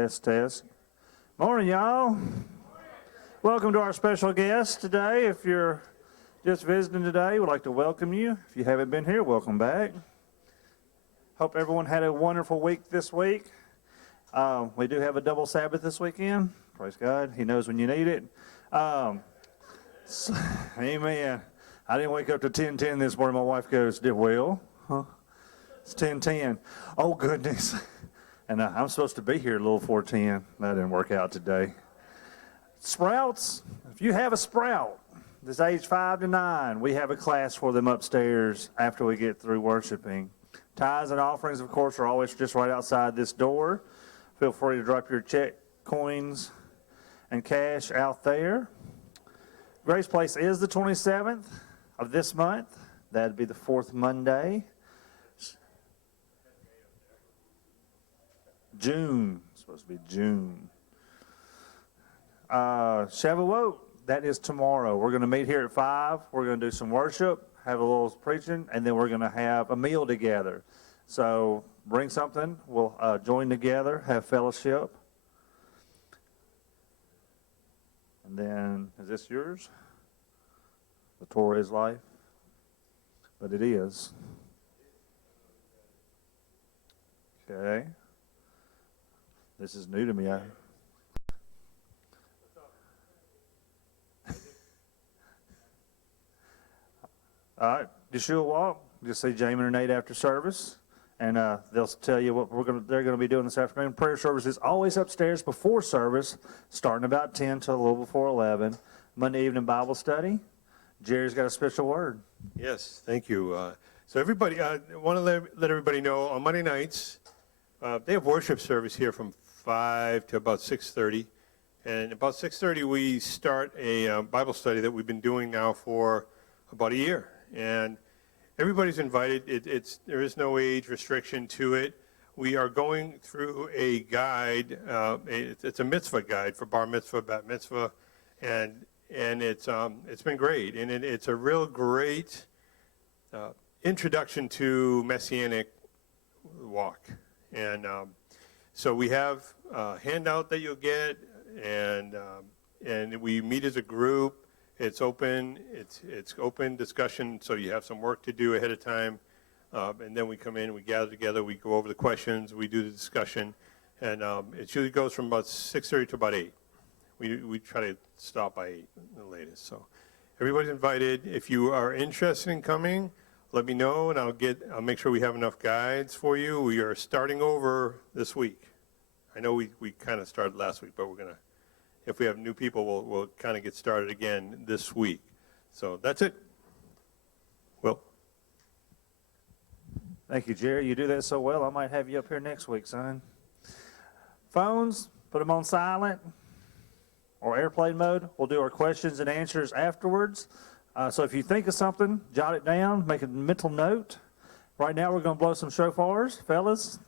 Test, test. Morning, y'all. Welcome to our special guest today. If you're just visiting today, we'd like to welcome you. If you haven't been here, welcome back. Hope everyone had a wonderful week this week. We do have a double Sabbath this weekend. Praise God. He knows when you need it. Amen. I didn't wake up to 10:10 this morning. My wife goes, "Did well? Huh? It's 10:10. Oh, goodness." And I'm supposed to be here a little before 10. That didn't work out today. Sprouts. If you have a sprout that's age 5 to 9, we have a class for them upstairs after we get through worshiping. Tithes and offerings, of course, are always just right outside this door. Feel free to drop your check, coins, and cash out there. Grace Place is the 27th of this month. That'd be the fourth Monday. June. It's supposed to be June. Shavuot, that is tomorrow. We're going to meet here at 5. We're going to do some worship, have a little preaching, and then we're going to have a meal together. So bring something. We'll join together, have fellowship. And then, is this yours? The Torah is life? But it is. Okay. This is new to me. All right, Yeshua walk. Just see Jamin and Nate after service, and they'll tell you what they're going to be doing this afternoon. Prayer service is always upstairs before service, starting about 10 till a little before 11. Monday evening Bible study. Jerry's got a special word. Yes, thank you. So everybody, I want to let everybody know on Monday nights, they have worship service here from 5 to about 6:30. And about 6:30, we start a Bible study that we've been doing now for about a year. And everybody's invited. There is no age restriction to it. We are going through a guide. It's a mitzvah guide for bar mitzvah, bat mitzvah, and it's been great. And it's a real great introduction to Messianic walk. And so we have a handout that you'll get, and we meet as a group. It's open. It's open discussion, so you have some work to do ahead of time, and then we come in, we gather together, we go over the questions, we do the discussion, and it usually goes from about 6:30 to about 8. We try to stop by 8 the latest. So everybody's invited. If you are interested in coming, let me know, and I'll make sure we have enough guides for you. We are starting over this week. I know we kind of started last week, but we're gonna. If we have new people, we'll kind of get started again this week. So that's it. Will. Thank you, Jerry. You do that so well, I might have you up here next week, son. Phones, put them on silent or airplane mode. We'll do our questions and answers afterwards. So if you think of something, jot it down, make a mental note. Right now we're going to blow some shofars, fellas.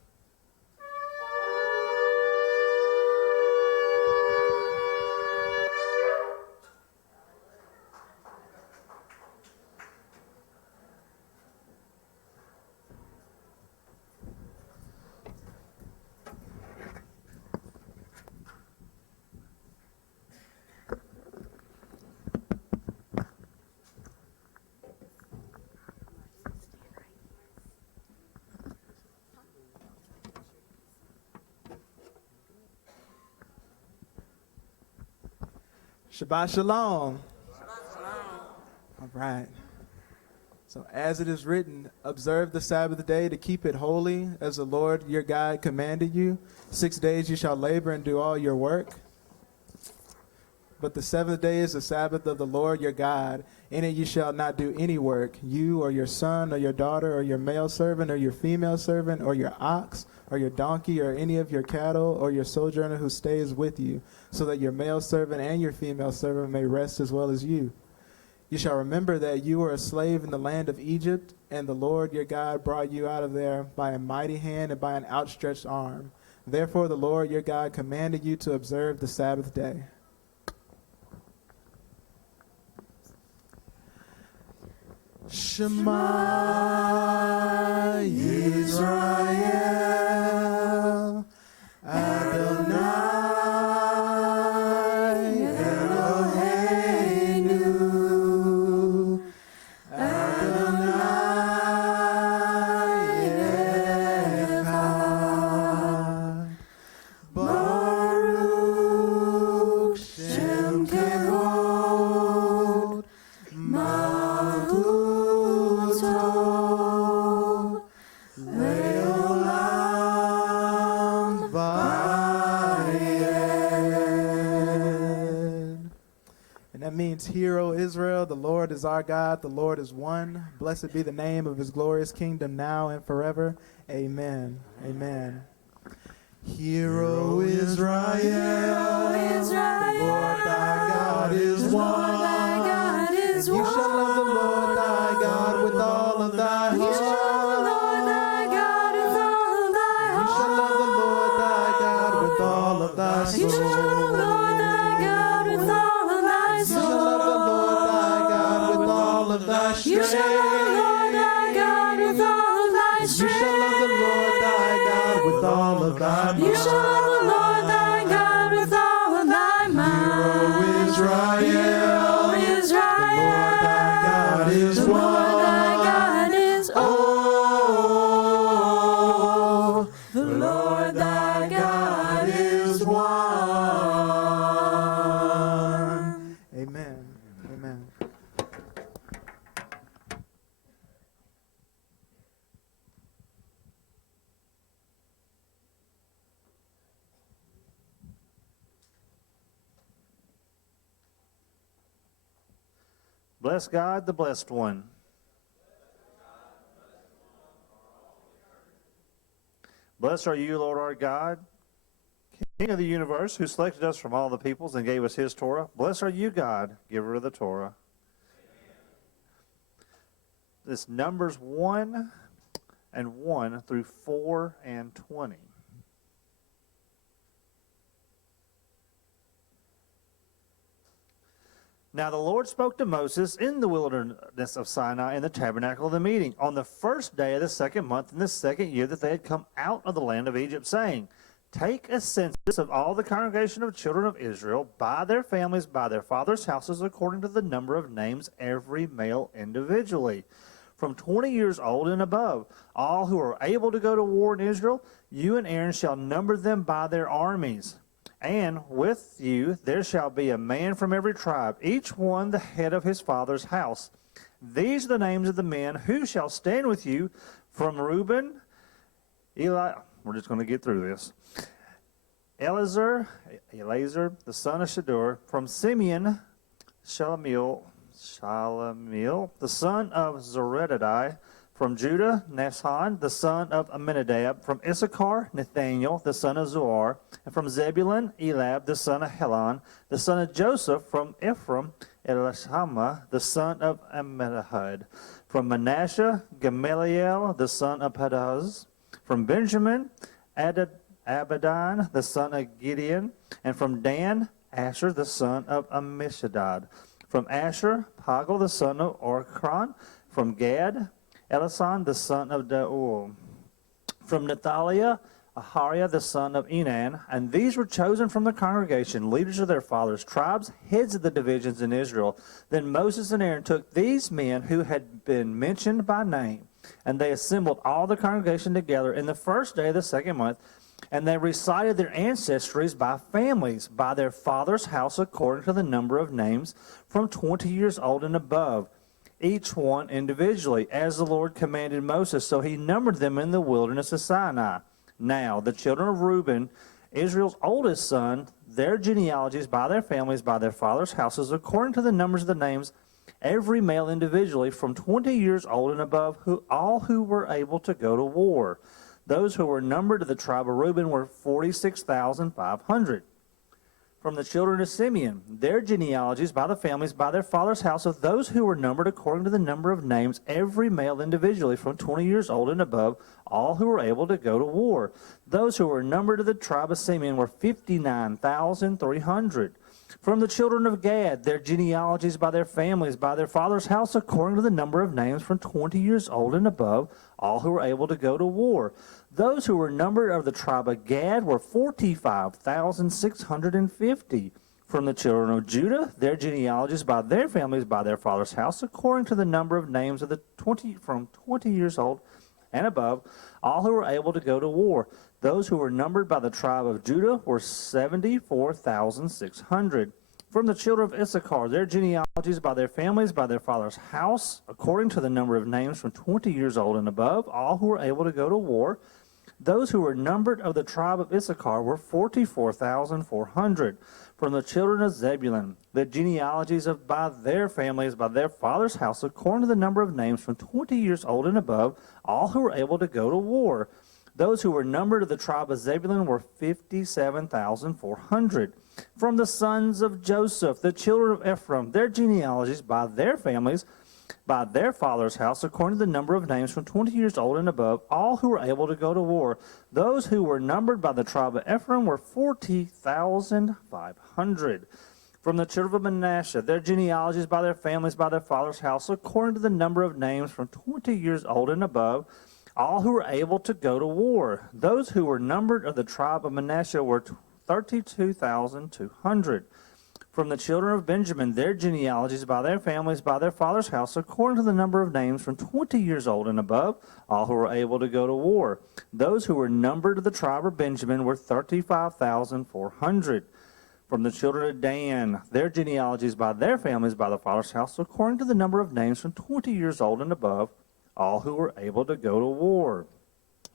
Shabbat shalom. All right. So as it is written, observe the Sabbath day to keep it holy, as the Lord your God commanded you. 6 days you shall labor and do all your work. But the seventh day is the Sabbath of the Lord your God. In it you shall not do any work, you or your son or your daughter or your male servant or your female servant or your ox or your donkey or any of your cattle or your sojourner who stays with you, so that your male servant and your female servant may rest as well as you. You shall remember that you were a slave in the land of Egypt, and the Lord your God brought you out of there by a mighty hand and by an outstretched arm. Therefore the Lord your God commanded you to observe the Sabbath day. Shema Yisrael, Adonai means, "Hear, O Israel, the Lord is our God, the Lord is one. Blessed be the name of his glorious kingdom now and forever. Amen." Amen. Hear, O Israel, the Lord thy God is one. And you shall love the Lord thy God with all of thy heart. You shall love the Lord thy God with all of thy soul. You shall love the Lord thy God with all of thy strength. You shall love the Lord thy God with all of thy strength. You shall love the Lord thy God with all of thy might. You shall love the Lord thy God with all of thy might. You shall love the Lord thy God with all of thy might. Hear, O Israel, the Lord thy God is one. The Lord thy God is oh, the Lord thy God is one. Amen. Amen. Bless God, the blessed one. Blessed are you, Lord our God, King of the universe, who selected us from all the peoples and gave us his Torah. Blessed are you, God, giver of the Torah. This Numbers 1 and 1 through 4 and 20. Now the Lord spoke to Moses in the wilderness of Sinai in the tabernacle of the meeting on the first day of the second month in the second year that they had come out of the land of Egypt, saying, Take a census of all the congregation of children of Israel by their families, by their fathers' houses, according to the number of names, every male individually, from 20 years old and above. All who are able to go to war in Israel, you and Aaron shall number them by their armies. And with you there shall be a man from every tribe, each one the head of his father's house. These are the names of the men who shall stand with you from Reuben, we're just going to get through this. Eleazar, the son of Shadur, from Simeon, Shalamiel, the son of Zeredadiah, from Judah, Nashon, the son of Amminadab, from Issachar, Nathaniel, the son of Zoar, and from Zebulun, Elab, the son of Helon, the son of Joseph, from Ephraim, Elishama, the son of Ammihud, from Manasseh, Gamaliel, the son of Pedaz, from Benjamin, Abidan, the son of Gideon, and from Dan, Asher, the son of Ammishaddad, from Asher, Pagel, the son of Orchron, from Gad, Elisan, the son of Deuel, from Nathaliah, Ahariah, the son of Enan, and these were chosen from the congregation, leaders of their fathers' tribes, heads of the divisions in Israel. Then Moses and Aaron took these men who had been mentioned by name, and they assembled all the congregation together in the first day of the second month, and they recited their ancestries by families, by their father's house, according to the number of names, from 20 years old and above, each one individually, as the Lord commanded Moses. So he numbered them in the wilderness of Sinai. Now, the children of Reuben, Israel's oldest son, their genealogies by their families, by their fathers' houses, according to the numbers of the names, every male individually from 20 years old and above, all who were able to go to war. Those who were numbered of the tribe of Reuben were 46,500. From the children of Simeon, their genealogies by the families, by their father's house, of those who were numbered according to the number of names, every male individually from 20 years old and above, all who were able to go to war. Those who were numbered of the tribe of Simeon were 59,300. From the children of Gad, their genealogies by their families, by their father's house, according to the number of names, from 20 years old and above, all who were able to go to war. Those who were numbered of the tribe of Gad were 45,650. From the children of Judah, their genealogies by their families, by their father's house, according to the number of names of the from 20 years old and above, all who were able to go to war. Those who were numbered by the tribe of Judah were 74,600. From the children of Issachar, their genealogies by their families, by their father's house, according to the number of names from 20 years old and above, all who were able to go to war. Those who were numbered of the tribe of Issachar were 44,400. From the children of Zebulun, the genealogies of by their families, by their father's house, according to the number of names from 20 years old and above, all who were able to go to war. Those who were numbered of the tribe of Zebulun were 57,400. From the sons of Joseph, the children of Ephraim, their genealogies by their families, by their father's house, according to the number of names from 20 years old and above, all who were able to go to war. Those who were numbered by the tribe of Ephraim were 40,500. From the children of Manasseh, their genealogies by their families, by their father's house, according to the number of names from 20 years old and above, all who were able to go to war. Those who were numbered of the tribe of Manasseh were 32,200. From the children of Benjamin, their genealogies by their families, by their father's house, according to the number of names from 20 years old and above, all who were able to go to war. Those who were numbered of the tribe of Benjamin were 35,400. From the children of Dan, their genealogies by their families, by the father's house, according to the number of names from 20 years old and above, all who were able to go to war.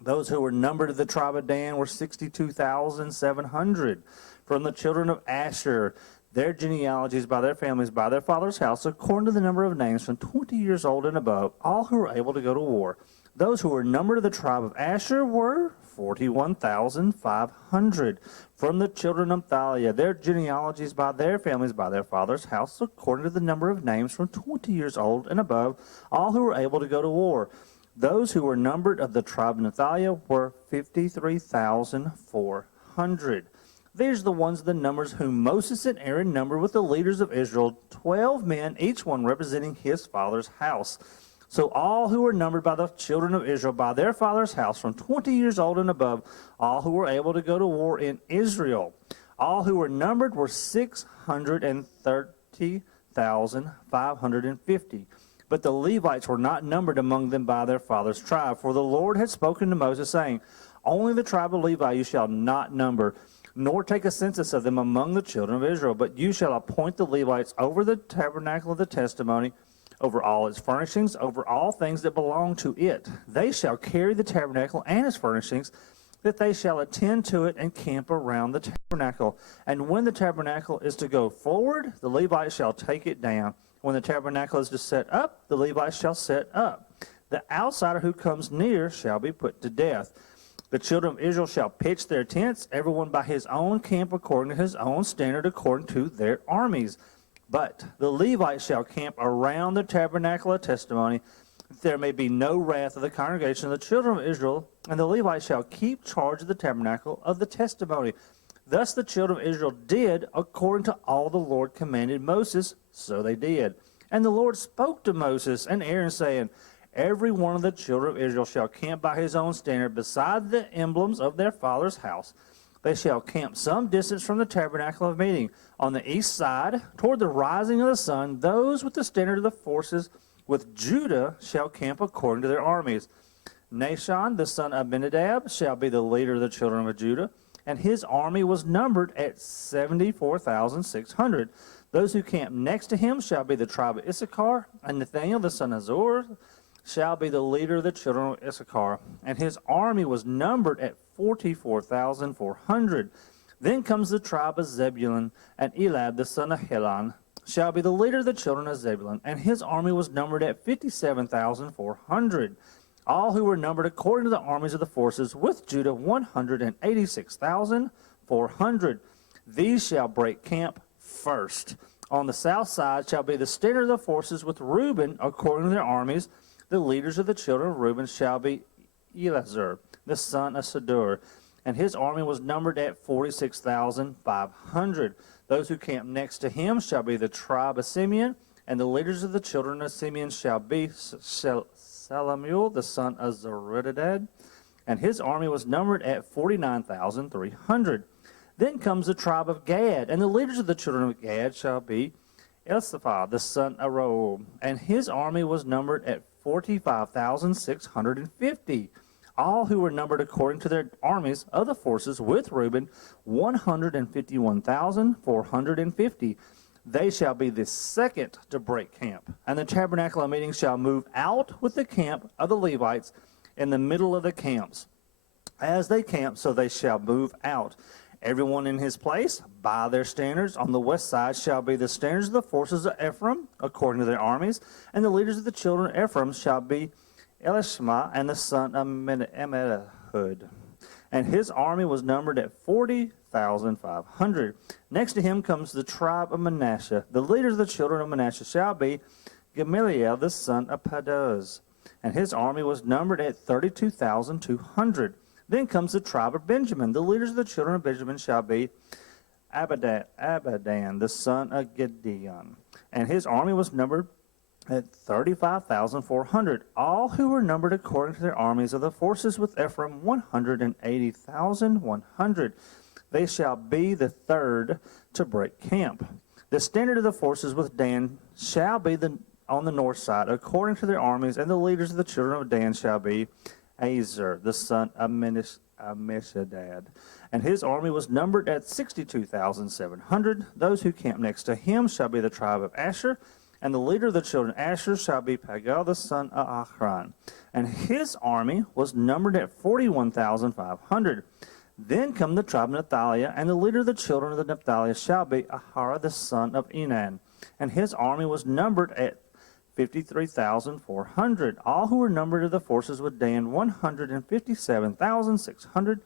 Those who were numbered of the tribe of Dan were 62,700. From the children of Asher, their genealogies by their families, by their father's house, according to the number of names from 20 years old and above, all who were able to go to war. Those who were numbered of the tribe of Asher were 41,500. From the children of Thalia, their genealogies by their families, by their father's house, according to the number of names from 20 years old and above, all who were able to go to war. Those who were numbered of the tribe of Nappier were 53,400. These are the ones of the numbers whom Moses and Aaron numbered with the leaders of Israel, 12 men, each one representing his father's house. So all who were numbered by the children of Israel by their father's house from 20 years old and above, all who were able to go to war in Israel, all who were numbered were 630,550. But the Levites were not numbered among them by their father's tribe. For the Lord had spoken to Moses, saying, only the tribe of Levi you shall not number, nor take a census of them among the children of Israel. But you shall appoint the Levites over the tabernacle of the testimony, over all its furnishings, over all things that belong to it. They shall carry the tabernacle and its furnishings, that they shall attend to it and camp around the tabernacle. And when the tabernacle is to go forward, the Levites shall take it down. When the tabernacle is to set up, the Levites shall set up. The outsider who comes near shall be put to death. The children of Israel shall pitch their tents, everyone by his own camp according to his own standard, according to their armies. But the Levites shall camp around the tabernacle of testimony, that there may be no wrath of the congregation of the children of Israel, and the Levites shall keep charge of the tabernacle of the testimony. Thus the children of Israel did according to all the Lord commanded Moses, so they did. And the Lord spoke to Moses and Aaron, saying, every one of the children of Israel shall camp by his own standard beside the emblems of their father's house. They shall camp some distance from the tabernacle of meeting, on the east side, toward the rising of the sun. Those with the standard of the forces with Judah shall camp according to their armies. Nahshon, the son of Abinadab, shall be the leader of the children of Judah, and his army was numbered at 74,600. Those who camp next to him shall be the tribe of Issachar, and Nathaniel, the son of Zor, shall be the leader of the children of Issachar, and his army was numbered at 44,400. Then comes the tribe of Zebulun, and Elab, the son of Helon, shall be the leader of the children of Zebulun, and his army was numbered at 57,400. All who were numbered according to the armies of the forces with Judah, 186,400. These shall break camp first. On the south side shall be the standard of the forces with Reuben according to their armies. The leaders of the children of Reuben shall be Elazar, the son of Sadur, and his army was numbered at 46,500. Those who camp next to him shall be the tribe of Simeon, and the leaders of the children of Simeon shall be Salamuel, the son of Zerubbabel, and his army was numbered at 49,300. Then comes the tribe of Gad, and the leaders of the children of Gad shall be Elzaphan, the son of Reuel, and his army was numbered at 45,650. All who were numbered according to their armies of the forces with Reuben, 151,450. They shall be the second to break camp, and the tabernacle of meeting shall move out with the camp of the Levites in the middle of the camps. As they camp, so they shall move out. Everyone in his place, by their standards. On the west side shall be the standards of the forces of Ephraim, according to their armies. And the leaders of the children of Ephraim shall be Elishma and the son of Ammihud. And his army was numbered at 40,500. Next to him comes the tribe of Manasseh. The leaders of the children of Manasseh shall be Gamaliel, the son of Pedaz. And his army was numbered at 32,200. Then comes the tribe of Benjamin. The leaders of the children of Benjamin shall be Abidan, the son of Gideon. And his army was numbered at 35,400. All who were numbered according to their armies of the forces with Ephraim, 180,100. They shall be the third to break camp. The standard of the forces with Dan shall be on the north side, according to their armies, and the leaders of the children of Dan shall be Azer, the son of Ammishaddad. And his army was numbered at 62,700. Those who camp next to him shall be the tribe of Asher, and the leader of the children of Asher shall be Pagal, the son of Achran. And his army was numbered at 41,500. Then come the tribe of Naphtali, and the leader of the children of the Naphtali shall be Ahara, the son of Enan. And his army was numbered at 53,400. All who were numbered of the forces with Dan, 157,600.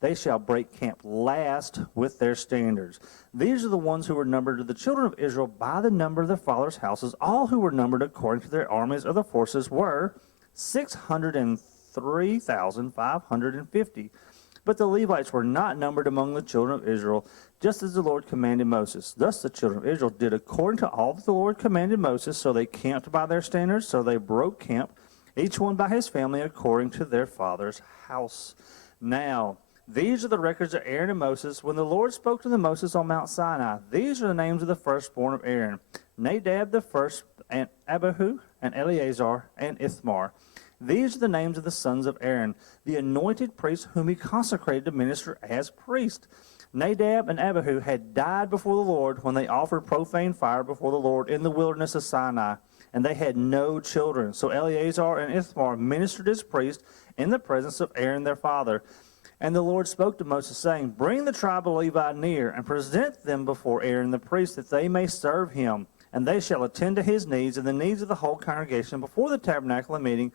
They shall break camp last with their standards. These are the ones who were numbered of the children of Israel by the number of their fathers' houses. All who were numbered according to their armies of the forces were 603,550. But the Levites were not numbered among the children of Israel, just as the Lord commanded Moses. Thus the children of Israel did according to all that the Lord commanded Moses, so they camped by their standards, so they broke camp, each one by his family according to their father's house. Now, these are the records of Aaron and Moses when the Lord spoke to Moses on Mount Sinai. These are the names of the firstborn of Aaron: Nadab the first, and Abihu, and Eleazar, and Ithamar. These are the names of the sons of Aaron, the anointed priests whom he consecrated to minister as priest. Nadab and Abihu had died before the Lord when they offered profane fire before the Lord in the wilderness of Sinai, and they had no children. So Eleazar and Ithamar ministered as priests in the presence of Aaron their father. And the Lord spoke to Moses, saying, Bring the tribe of Levi near, and present them before Aaron the priest, that they may serve him. And they shall attend to his needs and the needs of the whole congregation before the tabernacle of meeting,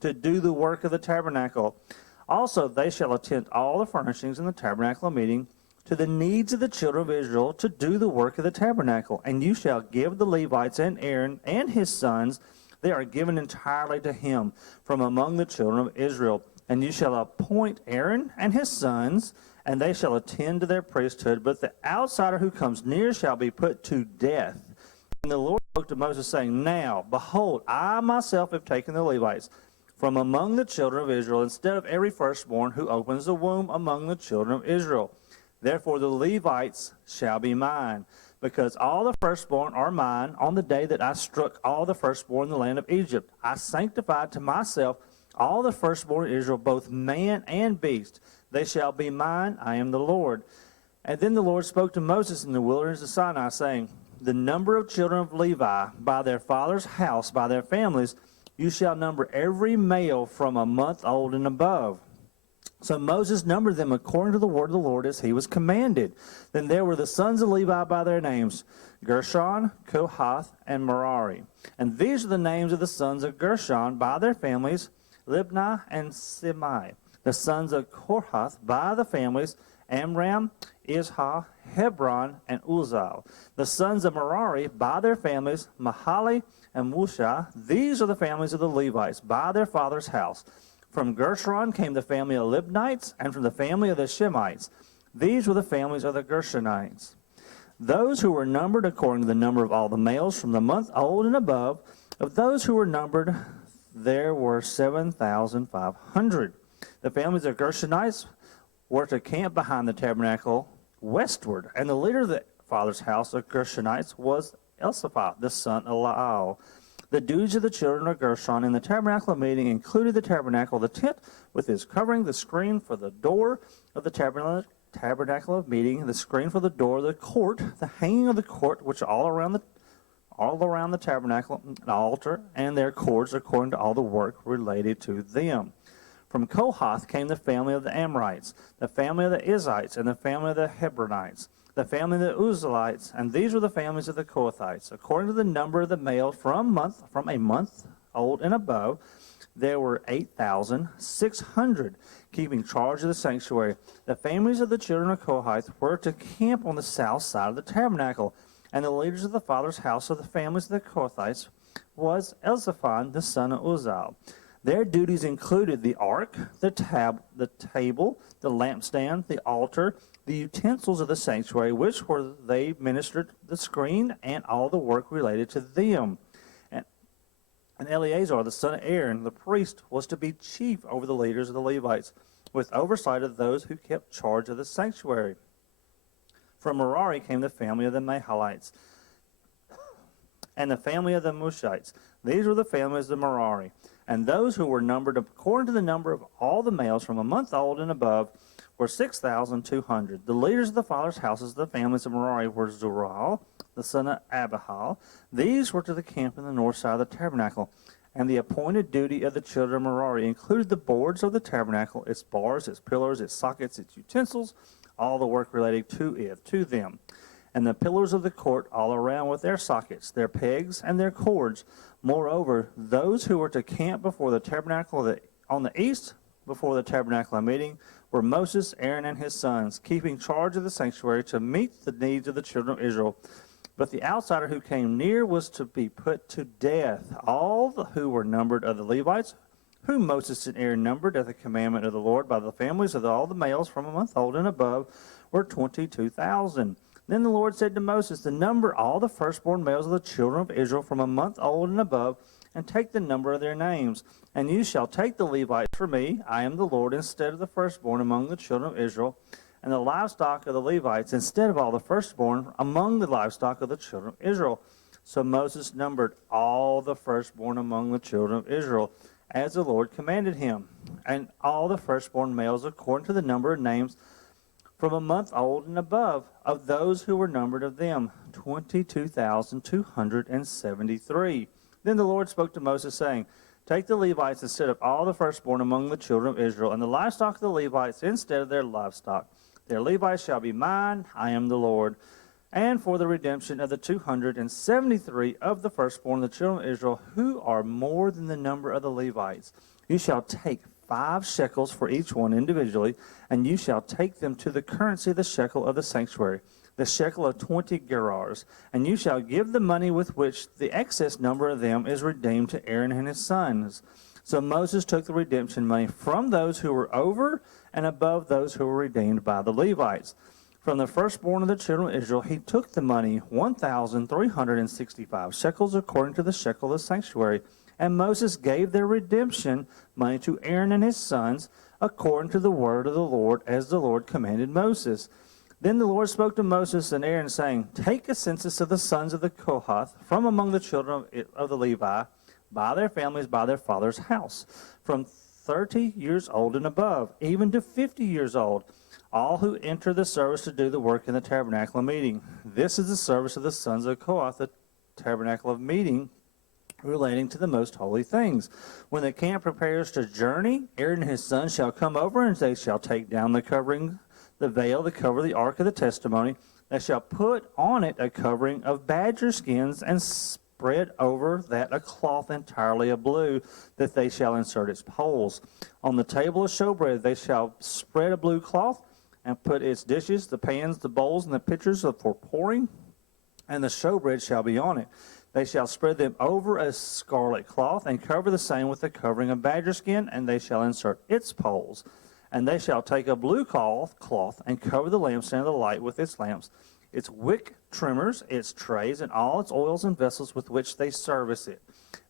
to do the work of the tabernacle. Also they shall attend all the furnishings in the tabernacle of meeting, to the needs of the children of Israel, to do the work of the tabernacle. And you shall give the Levites and Aaron and his sons, they are given entirely to him, from among the children of Israel. And you shall appoint Aaron and his sons, and they shall attend to their priesthood. But the outsider who comes near shall be put to death. And the Lord spoke to Moses, saying, Now, behold, I myself have taken the Levites from among the children of Israel, instead of every firstborn who opens the womb among the children of Israel. Therefore the Levites shall be mine, because all the firstborn are mine. On the day that I struck all the firstborn in the land of Egypt, I sanctified to myself all the firstborn of Israel, both man and beast. They shall be mine. I am the Lord. And then the Lord spoke to Moses in the wilderness of Sinai, saying, The number of children of Levi by their father's house, by their families, you shall number every male from a month old and above. So Moses numbered them according to the word of the Lord as he was commanded. Then there were the sons of Levi by their names, Gershon, Kohath, and Merari. And these are the names of the sons of Gershon by their families, Libnah and Simei. The sons of Kohath by the families, Amram, Izhah, Hebron, and Uzal. The sons of Merari by their families, Mahali and Musha. These are the families of the Levites by their father's house. From Gershon came the family of Libnites, and from the family of the Shemites. These were the families of the Gershonites. Those who were numbered according to the number of all the males from the month old and above, of those who were numbered, there were 7,500. The families of Gershonites were to camp behind the tabernacle westward, and the leader of the father's house of Gershonites was Elsaphat, the son of Laal. The duties of the children of Gershon in the tabernacle of meeting included the tabernacle, the tent with its covering, the screen for the door of the tabernacle of meeting, the screen for the door of the court, the hanging of the court, which all around the tabernacle, an altar, and their cords according to all the work related to them. From Kohath came the family of the Amorites, the family of the Izzites, and the family of the Hebronites, the family of the Uzzites, and these were the families of the Kohathites. According to the number of the males from a month old and above, there were 8,600 keeping charge of the sanctuary. The families of the children of Kohath were to camp on the south side of the tabernacle, and the leaders of the father's house of the families of the Kohathites was Elzaphan, the son of Uzziel. Their duties included the ark, the table, the lampstand, the altar, the utensils of the sanctuary, which were they ministered, the screen, and all the work related to them. And Eleazar, the son of Aaron, the priest, was to be chief over the leaders of the Levites, with oversight of those who kept charge of the sanctuary. From Merari came the family of the Mahalites and the family of the Mushites. These were the families of Merari. And those who were numbered according to the number of all the males from a month old and above were 6,200. The leaders of the fathers' houses of the families of Merari were Zural, the son of Abihal. These were to the camp in the north side of the tabernacle. And the appointed duty of the children of Merari included the boards of the tabernacle, its bars, its pillars, its sockets, its utensils, all the work relating to them. And the pillars of the court all around with their sockets, their pegs, and their cords. Moreover, those who were to camp before the tabernacle on the east, before the tabernacle of meeting, were Moses, Aaron, and his sons, keeping charge of the sanctuary to meet the needs of the children of Israel. But the outsider who came near was to be put to death. All who were numbered of the Levites, whom Moses and Aaron numbered at the commandment of the Lord by the families of all the males from a month old and above, were 22,000. Then the Lord said to Moses, number all the firstborn males of the children of Israel from a month old and above, and take the number of their names. And you shall take the Levites for me, I am the Lord, instead of the firstborn among the children of Israel, and the livestock of the Levites instead of all the firstborn among the livestock of the children of Israel. So Moses numbered all the firstborn among the children of Israel, as the Lord commanded him, and all the firstborn males according to the number of names from a month old and above, of those who were numbered of them, 22,273. Then the Lord spoke to Moses, saying, take the Levites instead of all the firstborn among the children of Israel, and the livestock of the Levites instead of their livestock. Their Levites shall be mine, I am the Lord. And for the redemption of the 273 of the firstborn of the children of Israel, who are more than the number of the Levites, you shall take 5 shekels for each one individually, and you shall take them to the currency of the shekel of the sanctuary, the shekel of 20 gerars, and you shall give the money with which the excess number of them is redeemed to Aaron and his sons. So Moses took the redemption money from those who were over and above those who were redeemed by the Levites. From the firstborn of the children of Israel, he took the money, 1,365 shekels according to the shekel of the sanctuary. And Moses gave their redemption money to Aaron and his sons according to the word of the Lord, as the Lord commanded Moses. Then the Lord spoke to Moses and Aaron, saying, take a census of the sons of the Kohath from among the children of the Levi, by their families, by their father's house, from 30 years old and above, even to 50 years old, all who enter the service to do the work in the tabernacle of meeting. This is the service of the sons of Kohath, the tabernacle of meeting, relating to the most holy things. When the camp prepares to journey, Aaron and his sons shall come over, and they shall take down the covering, the veil to cover the ark of the testimony. They shall put on it a covering of badger skins, and spread over that a cloth entirely of blue, that they shall insert its poles. On the table of showbread they shall spread a blue cloth, and put its dishes, the pans, the bowls, and the pitchers for pouring, and the showbread shall be on it. They shall spread them over a scarlet cloth, and cover the same with a covering of badger skin, and they shall insert its poles. And they shall take a blue cloth, and cover the lampstand of the light with its lamps, its wick trimmers, its trays, and all its oils and vessels with which they service it.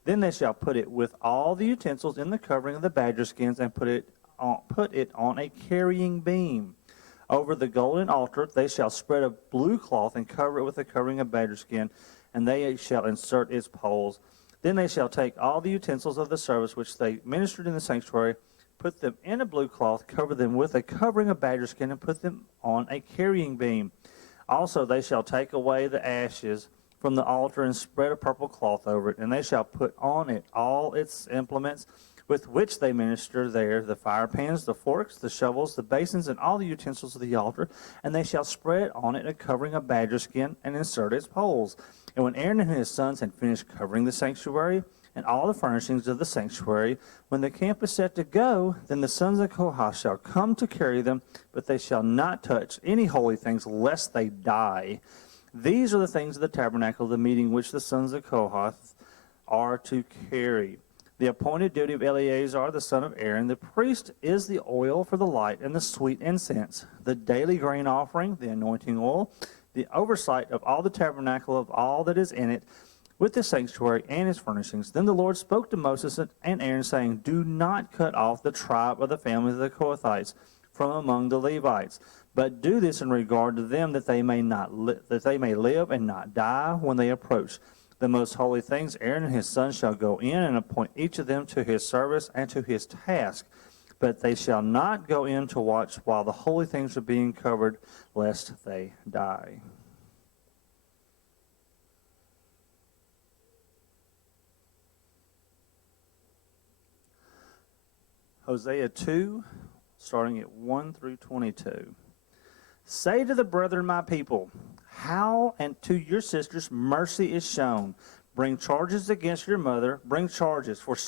Then they shall put it with all the utensils in the covering of the badger skins, and put it on a carrying beam. Over the golden altar they shall spread a blue cloth, and cover it with a covering of badger skin, and they shall insert its poles. Then they shall take all the utensils of the service which they ministered in the sanctuary, put them in a blue cloth, cover them with a covering of badger skin, and put them on a carrying beam. Also they shall take away the ashes from the altar, and spread a purple cloth over it, and they shall put on it all its implements with which they minister there, the fire pans, the forks, the shovels, the basins, and all the utensils of the altar. And they shall spread on it a covering of badger skin and insert its poles. And when Aaron and his sons had finished covering the sanctuary and all the furnishings of the sanctuary, when the camp is set to go, then the sons of Kohath shall come to carry them, but they shall not touch any holy things, lest they die. These are the things of the tabernacle of the meeting which the sons of Kohath are to carry. The appointed duty of Eleazar, the son of Aaron, the priest, is the oil for the light and the sweet incense, the daily grain offering, the anointing oil, the oversight of all the tabernacle of all that is in it, with the sanctuary and its furnishings. Then the Lord spoke to Moses and Aaron, saying, Do not cut off the tribe of the family of the Kohathites from among the Levites, but do this in regard to them, that they may live and not die when they approach the most holy things. Aaron and his sons shall go in and appoint each of them to his service and to his task, but they shall not go in to watch while the holy things are being covered, lest they die. Hosea 2, starting at 1 through 22. Say to the brethren, my people, how and to your sisters mercy is shown. Bring charges against your mother, bring charges, for